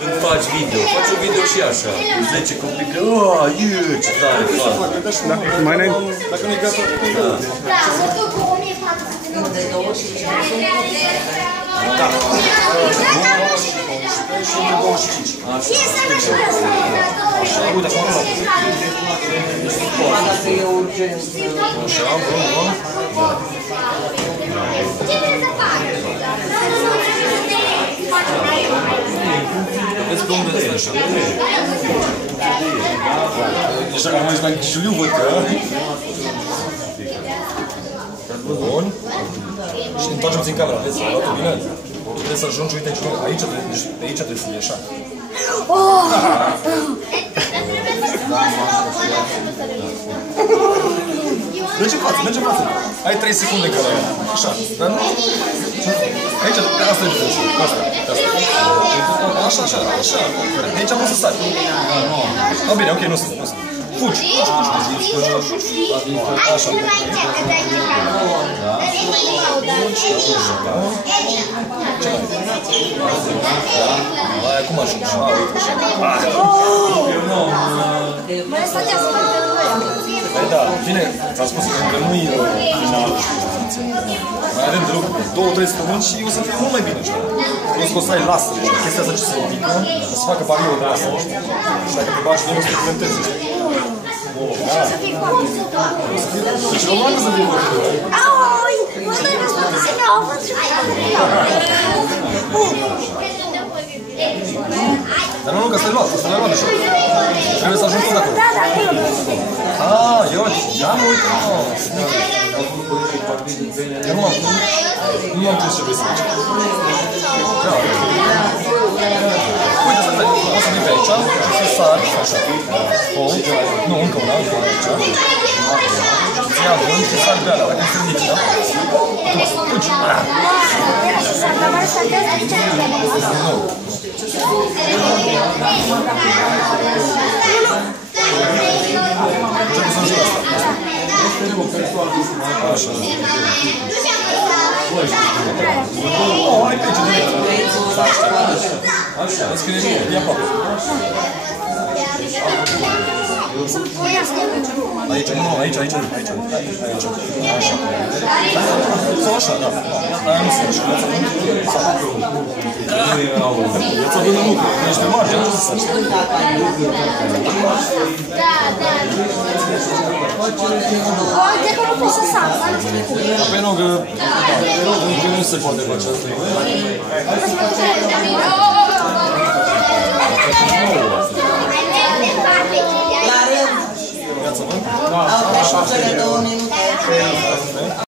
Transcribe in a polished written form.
când faci video. Faci un video și așa. 10 copii că, ce tare fac. Mai înainte. Dacă nu-i gata, Da, mă duc cu 1400. da. 25. Fie să mă și Așa, uite, acolo la Dacă e urgent. așa, bun. ce vrei să faci? Vezi pe unde este așa. Așa că am mai zis mai Chișuliu, văd că... Bun. Și întoarcem țin camera, vezi? Ai luat-o bine? Trebuie să ajungi, uite aici, de aici trebuie să fie așa. Merge în față, merge în față. Ai 3 secunde că la ea. Așa, dar nu... Aici, asta e diferența. Asta. Așa. De aici poți să sari. Oh, bine, ok, nu sunt. Fugi. Așa. Hai, acum ajungi. Păi da, bine, ți-am spus că nu-i final. Mai avem de lucru 2-3 săptămâni și o să fie mult mai bine, știi? Plus că o să ai lasere, știi? Chestia asta ce se ridică, o să facă barieră de lasere, știi? Și dacă te bagi bine, o să te plantezi, știi? Deci normal că să fie mai bine. Aoi! Mă dai răspunde să ne au văzut. Dar nu, că să-i luat deja. Trebuie să ajungi până acolo. Da, Eu mă uit, eu nu am prins ce vrei să faci. Uite, să vezi, o să vii pe aici și să sari, așa. Nu, încă una aici. Ți-i având și sari pe alea, dacă nu se ridici, da? Fugi! Începe să înjuri asta. Așa. Hai pe aici, direct. Așa. Vezi că e aproape. Aici, nu, aici. Așa. Sau așa, da. Aia nu sunt așa. Ia-ți având în lucru. Ești pe marge, nu să sari. de că nu pot să sar. Păi nu, că nu se poate face asta. La rând. Ia-ți având? Au trecut cele 2 minute.